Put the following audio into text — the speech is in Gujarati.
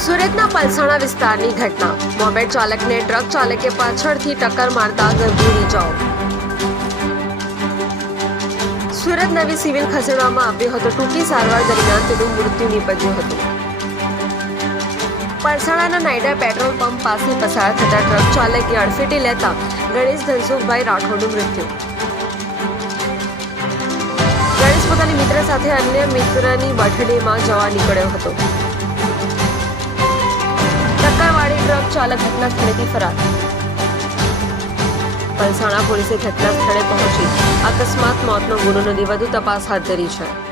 સુરતના પલસાણા વિસ્તારની ઘટના. મોપેડ ચાલકને ટ્રક ચાલકે પાછળથી ટક્કર મારતા ગંભીર ઇજાઓ. સુરત નવી સિવિલ ખસેડવામાં આવ્યો હતો. ટૂંકી સારવાર દરમિયાન તેનું મૃત્યુ નીપજ્યું હતું. પલસાણાના નાયડા પેટ્રોલ પંપ પાસે પસાર થતા ટ્રક ચાલકે અડફેટી લેતા ગણેશ ધનસુખભાઈ રાઠોડનું મૃત્યુ. ગણેશ પોતાની મિત્ર સાથે અન્ય મિત્રની બર્થડેમાં જવા નીકળ્યો હતો. ચાલક ઘટના સ્થળેથી ફરાર. પલસાણા પોલીસે ઘટના સ્થળે પહોંચી અકસ્માત, મોતનો ગુનો નોંધી વધુ તપાસ હાથ ધરી છે.